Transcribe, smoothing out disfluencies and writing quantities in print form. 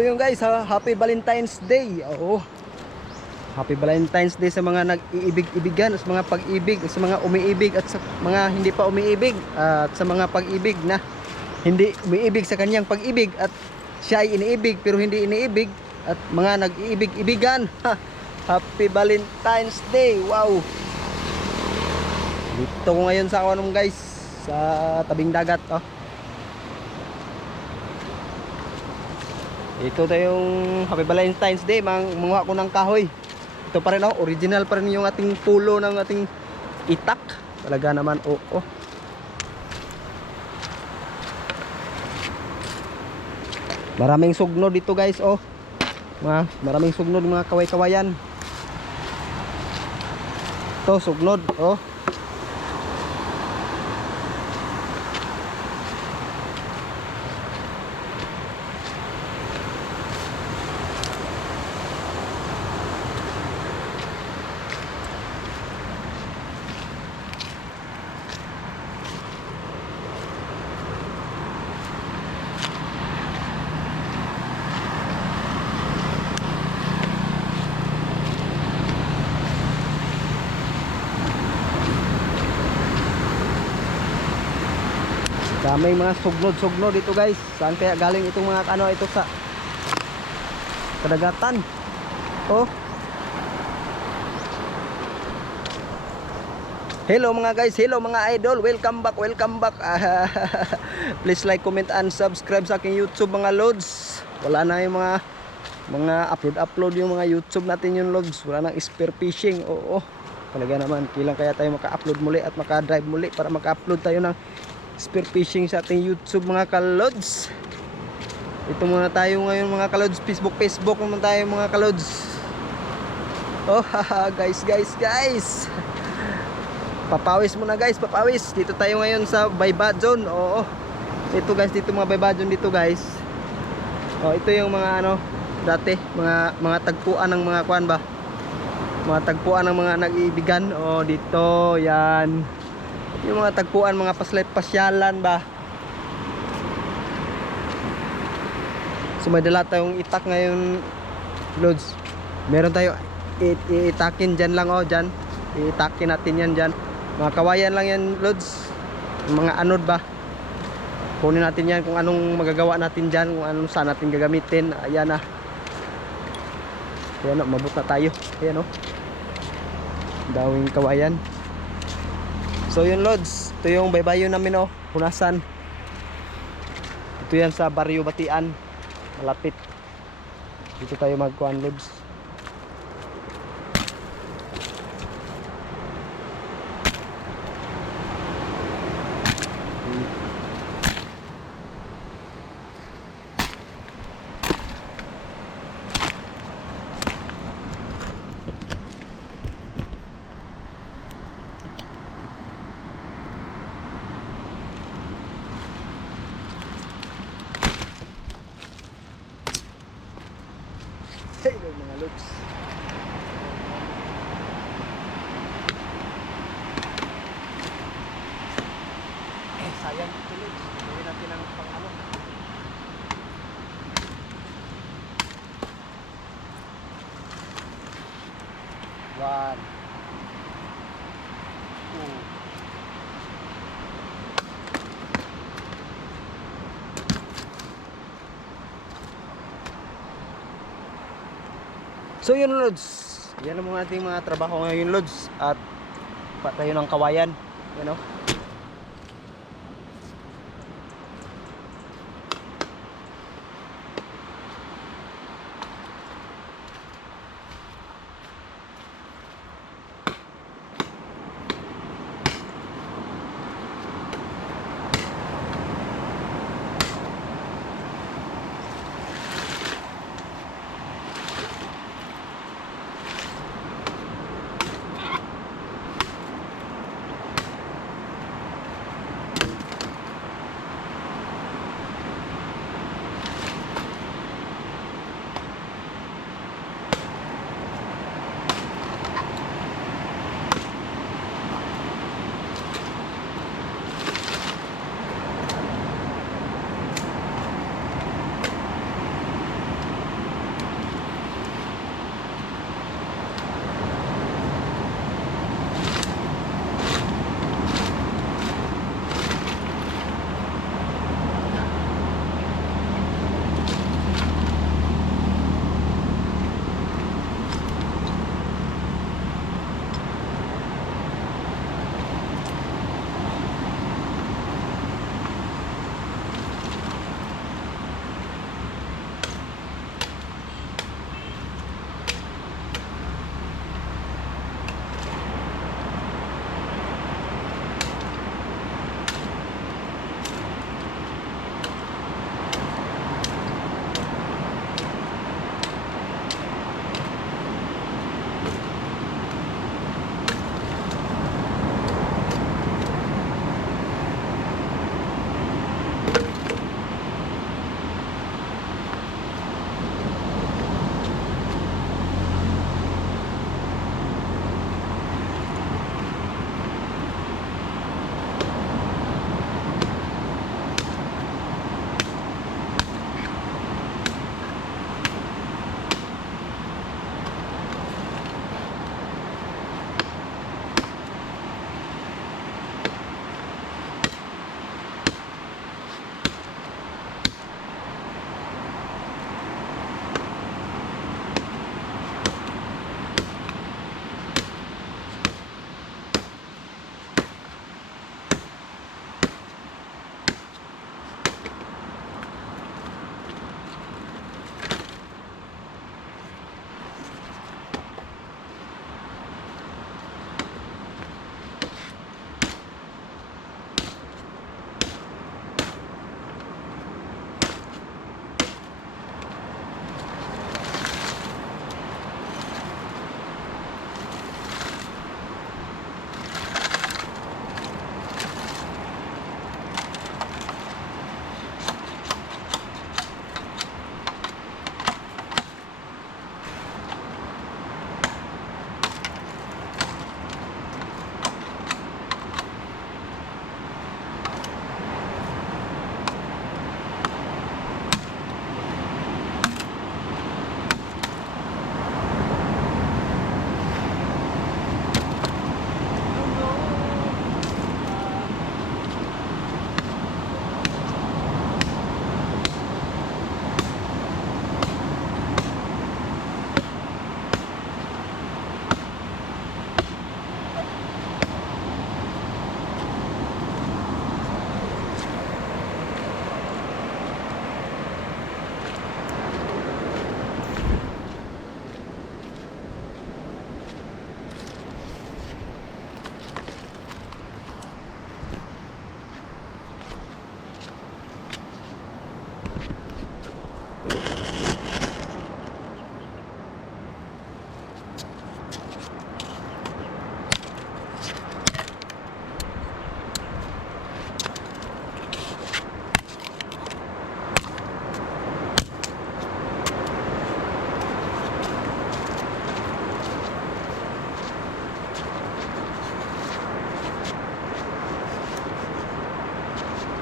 So yun guys, Happy Valentine's Day. Oo. Happy Valentine's Day sa mga nag-iibig-ibigan, sa mga pag-ibig, sa mga umiibig at sa mga hindi pa umiibig, at sa mga pag-ibig na hindi umiibig sa kanyang pag-ibig at siya ay iniibig pero hindi iniibig, at mga nag-iibig-ibigan. Happy Valentine's Day. Wow. Dito ko ngayon sa Awanum guys, sa tabing dagat. Oh. Ito tayong Happy Valentine's Day. Manguha ko ng kahoy. Ito pa rin, oh, original pa rin yung ating pulo ng ating itak. Talaga naman, oo. Maraming sugno dito guys, oh. Maraming sugnod, mga kaway-kawayan. Ito, sugnod, oh. Daming mga sugnod-sugnod dito guys. Saan kaya galing itong mga ano ito sa kadagatan? Oh. Hello mga guys, hello mga idol. Welcome back, welcome back. Please like, comment and subscribe sa aking YouTube mga lods. Wala na yung mga upload yung mga YouTube natin yung lods. Wala nang spear fishing. Oo. Talaga naman, kailan kaya tayo maka-upload muli at maka-drive muli para maka-upload tayo ng spear fishing sa ating YouTube mga kalods. Ito muna tayo ngayon mga kalods. Facebook naman tayo mga kalods. Oh haha, guys. Papawis muna guys, papawis. Dito tayo ngayon sa Bayba Zone. Oo. Ito guys, dito mga Bayba Zone dito guys. Oh, ito yung mga ano dati, mga tagpuan ng mga kuan ba? Mga tagpuan ng mga nag-iibigan. Oh, dito 'yan. Yung mga tagpuan, mga pasyalan ba. So may dala tayong itak ngayon lods. Meron tayo iitakin dyan lang, oh dyan. Iitakin natin yan dyan. Mga kawayan lang yan lods. Mga anod ba. Kunin natin yan kung anong magagawa natin dyan, kung anong saan natin gagamitin. Ayan na. Ayan o, mabot na tayo. Ayan o, dawing kawayan. So yun lods, ito yung baybayo namin, oh, Hunasan. Ito yan sa Barrio Batian, malapit. Dito tayo magkuhan lods. Hello mga lods. Sayang ito lods. Gawin natin ang pang-ano. One. Two. So yun lods, yan ang mga ating mga trabaho ngayon lods. At pa tayo ng kawayan, you know.